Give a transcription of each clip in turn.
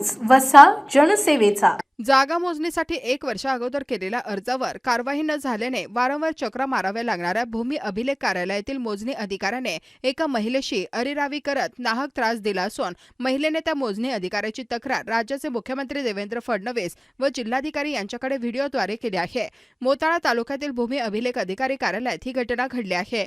News वसा जनसेवेचा. जागा मोजणीसाठी एक वर्षा अगोदर केलेल्या अर्जावर कारवाई न झाल्याने वारंवार चक्र माराव्या लागणाऱ्या भूमी अभिलेख कार्यालयातील मोजणी अधिकाऱ्याने एका महिलेशी अरिरावी करत नाहक त्रास दिला असून महिलेने त्या मोजणी अधिकाऱ्याची तक्रार राज्याचे मुख्यमंत्री देवेंद्र फडणवीस व जिल्हाधिकारी यांच्याकडे व्हिडिओद्वारे केली आहे. मोताळा तालुक्यातील भूमी अभिलेख अधिकारी कार्यालयात ही घटना घडली आहे.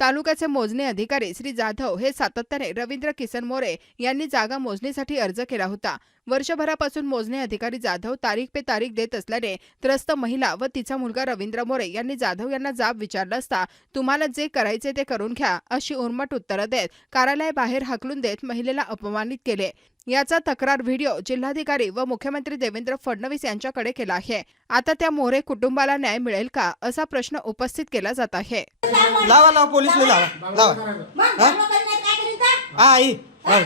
तालुक्याचे मोजणी अधिकारी श्री जाधव हे सातत्याने रवींद्र किसन मोरे यांनी जागा मोजणीसाठी अर्ज केला होता. वर्षभरापासून मोजणी अधिकारी जाधव तारीख पे तारीख देत असल्याने त्रस्त महिला व तिचा मुलगा रवींद्र मोरे यांनी जाधव यांना जाब विचारला असता तुम्हाला जे करायचे ते करून घ्या अशी उर्मट उत्तरं देत कार्यालयाबाहेर हाकलून देत महिलेला अपमानित केले. याचा तक्रार व्हिडिओ जिल्हाधिकारी व मुख्यमंत्री देवेंद्र फडणवीस यांच्याकडे केला आहे. आता त्या मोरे कुटुंबाला न्याय मिळेल का? असा प्रश्न उपस्थित केला जात आहे. लावा लावा पोलीसला लावा. लावा. मग हा? धर्म करण्यात काय करीता? हा आई. लावा.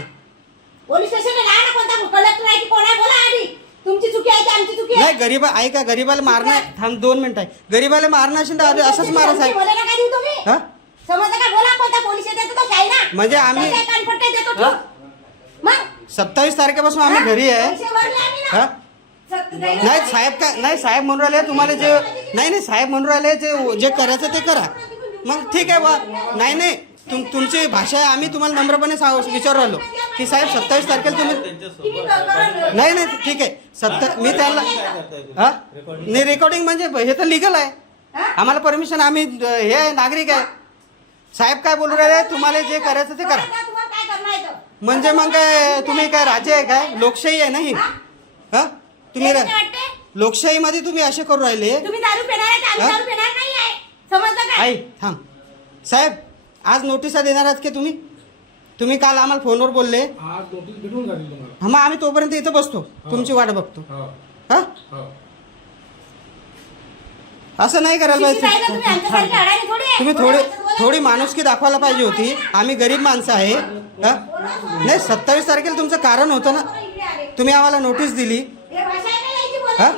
पोलीस स्टेशनला राहा ना कोणता कलेक्टर आहे की कोण आहे? बोला आधी. तुमची चुकी आहे की आमची चुकी नाही आहे गरीबा ऐका गरीबाला मारणं थांब दोन मिनिटं आहे. गरीबाला मारणं असेल तर असंच मारा साहेब बोला ना काय देऊ तुम्ही? हा? समजलं का? बोला कोणता पोलीस येतो तो काय ना म्हणजे आम्ही- त्याच्या कानफट्टे देतो हा? तो. मग सत्तावीस तारखेपासून आम्ही घरी आहे. हा? सत्त- नाही साहेब काय नाही साहेब म्हणून राहिले तुम्हाला जे नाही नाही साहेब म्हणून राहिले जे जे करायचं ते करा. मग ठीक आहे बा नाही नाही तुम तुमची भाषा आहे आम्ही तुम्हाला नम्रपणे सांग विचारू राहिलो. की साहेब सत्तावीस तारखेला तुम्ही. नाही नाही ठीक आहे. सत्तर मी त्याला हा? नाही रेकॉर्डिंग म्हणजे हे तर लिगल आहे? आम्हाला परमिशन आम्ही हे आहे, नागरिक आहे. साहेब काय बोलू राहिले? तुम्हाला जे करायचं ते करा आता तुम्हाला काय करणार आहे तो? म्हणजे मग काय तुम्ही काय राजे आहे काय? लोकशाही आहे नाही हा? तुम्ही ते रा- काय वाटते? लोकशाहीमध्ये तुम्ही असे करू राहिले? तुम्ही दारू पिणार आहे का आम्ही हा? दारू पिणार नाही आहे. समजलं काय आई थांब. साहेब आज नोटिसा देणार आहात की तुम्ही? तुम्ही काल आम्हाला फोनवर बोलले. आज नोटीस भेटून जाईल तुम्हाला. हा मग आम्ही तोपर्यंत इथं बसतो. तुमची वाट बघतो. हो. हा? हो. असं नाही करायला शिक्षित आहे ना तुम्ही? पाहिजे आमच्यासारखे अडाणी थोडी आहे. तुम्ही थोडी. थोडी माणुसकी दाखवायला पाहिजे होती. आम्ही गरीब माणसं आहे. हा? नाही सत्तावीस तारखेला तुमचं कारण होतं ना. तुम्ही आम्हाला नोटीस दिली हे.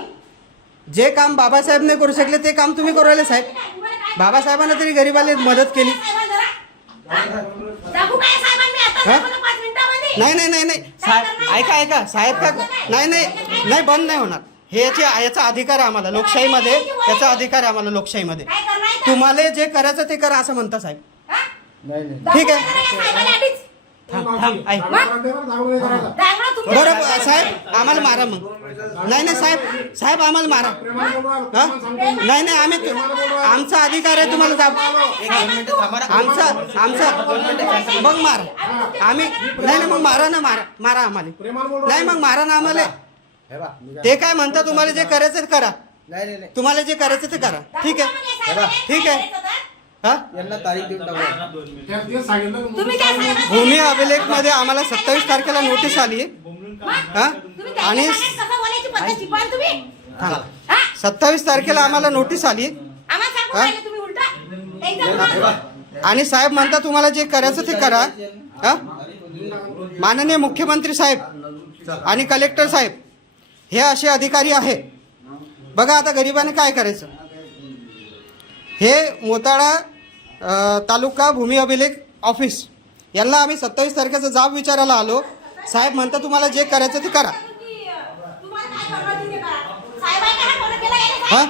जे काम बाबासाहेब नाही करू शकले ते काम तुम्ही करू राहिले साहेब बाबासाहेबांना तरी गरीबाला मदत केली? नाही नाही नाही नाही साहेब ऐका ऐका साहेब का नाही नाही नाही बंद नाही होणार हे याचे याचा अधिकार आहे आम्हाला लोकशाहीमध्ये याचा अधिकार आहे आम्हाला लोकशाहीमध्ये? तुम्हाला जे करायचं ते करा असं म्हणता साहेब? ठीक आहे. दाखवू नका या साहेबाला आधीच. थांब थांब ऐक दाखवून नाही करायचा दाखवा तुम्ही. बरं साहेब आम्हाला मारा मग. नाही नाही साहेब साहेब आम्हाला मारा. हा? नाही नाही आम्ही आमचा अधिकार आहे तुम्हाला आमचा आमचा मग मारा. आम्ही नाही नाही मग मारा ना मारा मारा आम्हाला. नाही मग मारा ना आम्हाला. ते काय म्हणता तुम्हाला जे करायचं ते करा. तुम्हाला जे करायचं ते करा. ठीक आहे. ठीक आहे. हा? तारीख देऊन टाकू. तुम्ही काय भूमी अभिलेखमध्ये आम्हाला सत्तावीस तारखेला नोटीस आली. हा? तुम्ही त्याच्या आणि भाषेत कसं बोलायची पद्धत शिकवाल तुम्ही. हा? सत्तावीस तारखेला आम्हाला नोटीस आली. आम्हाला सांगू हा? राहिले तुम्ही उलटा. त्यांच्या बोला. आणि साहेब म्हणता तुम्हाला जे करायचं ते करा. हा? माननीय मुख्यमंत्री साहेब आणि कलेक्टर साहेब हे असे अधिकारी आहे. बघा आता गरिबाने काय करायचं? हे मोताळा तालुका भूमी अभिलेख ऑफिस यांना आम्ही सत्तावीस तारखेचा जाब विचारायला आलो. साहेब म्हणता तुम्हाला जे करायचं ते करा. तुम्हाला काय करणार तुम्ही करा. साहेबांनी हा